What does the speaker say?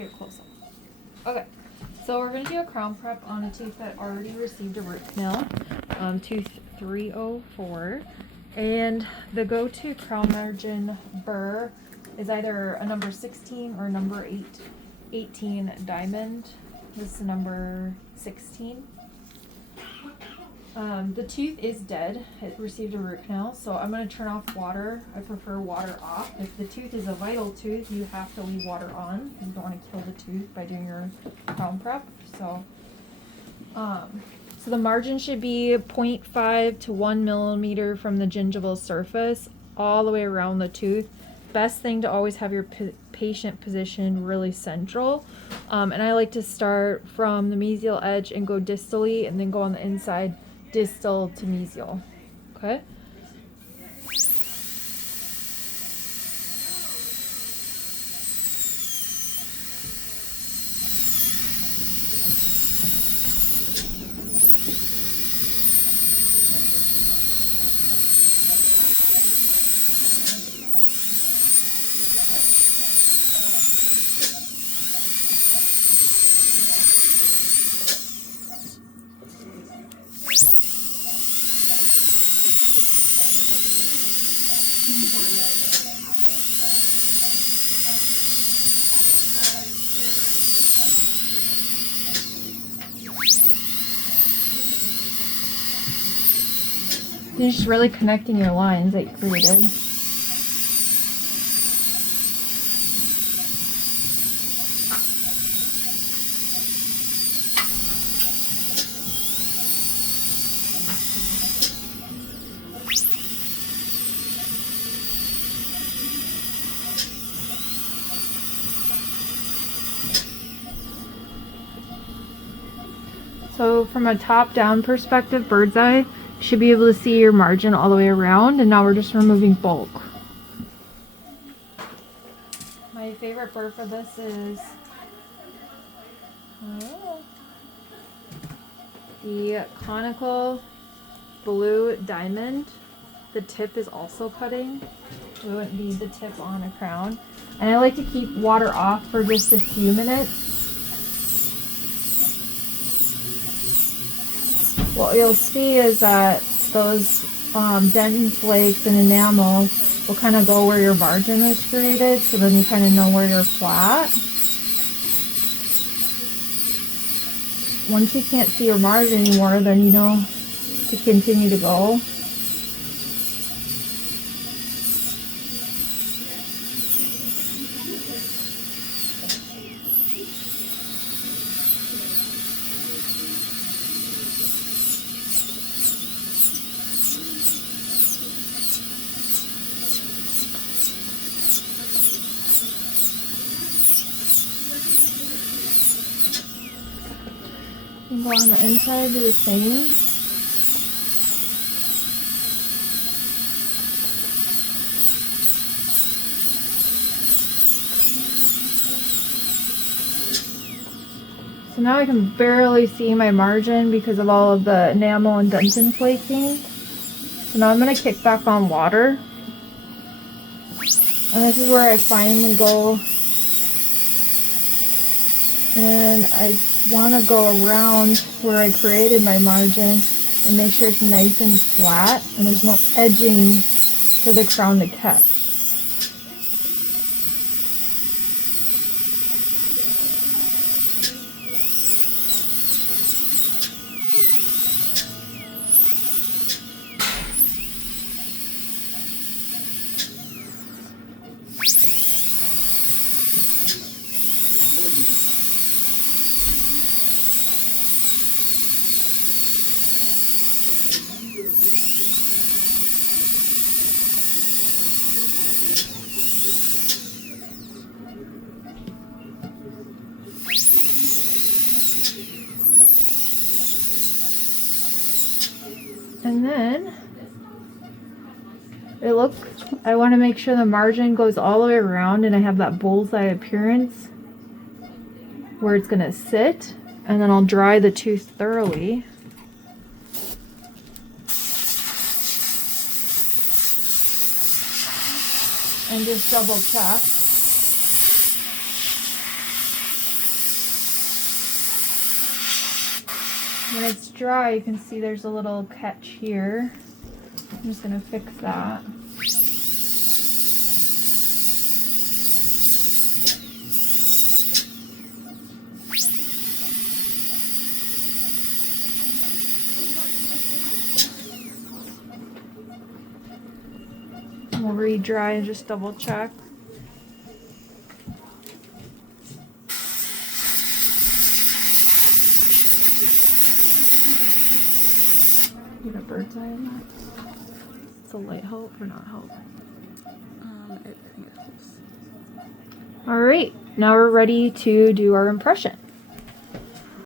Get close up. Okay, so we're going to do a crown prep on a tooth that already received a root canal, tooth 304. And the go-to crown margin burr is either a number 16 or a number 18 diamond. This is number 16. The tooth is dead. It received a root canal, so I'm going to turn off water. I prefer water off. If the tooth is a vital tooth, you have to leave water on. You don't want to kill the tooth by doing your crown prep. So the margin should be 0.5 to 1 millimeter from the gingival surface all the way around the tooth. Best thing to always have your patient position really central. And I like to start from the mesial edge and go distally and then go on the inside distal to mesial. Okay? You're just really connecting your lines that you created. So from a top-down perspective, bird's eye, you should be able to see your margin all the way around, and now we're just removing bulk. My favorite burr for this is the conical blue diamond. The tip is also cutting. We wouldn't need the tip on a crown. And I like to keep water off for just a few minutes. What you'll see is that those dentin flakes and enamel will kind of go where your margin is created, so then you kind of know where you're flat. Once you can't see your margin anymore, then you know to continue to go. And go on the inside, do the same. So now I can barely see my margin because of all of the enamel and dentin flaking. So now I'm going to kick back on water. And this is where I finally go. And I want to go around where I created my margin and make sure it's nice and flat and there's no edging for the crown to catch. And then I want to make sure the margin goes all the way around and I have that bullseye appearance where it's going to sit, and then I'll dry the tooth thoroughly. And just double check. When it's dry, you can see there's a little catch here. I'm just gonna fix that. We'll re-dry and just double check. Get a bird's eye in that. Does the light help or not help? It helps. All right, now we're ready to do our impression.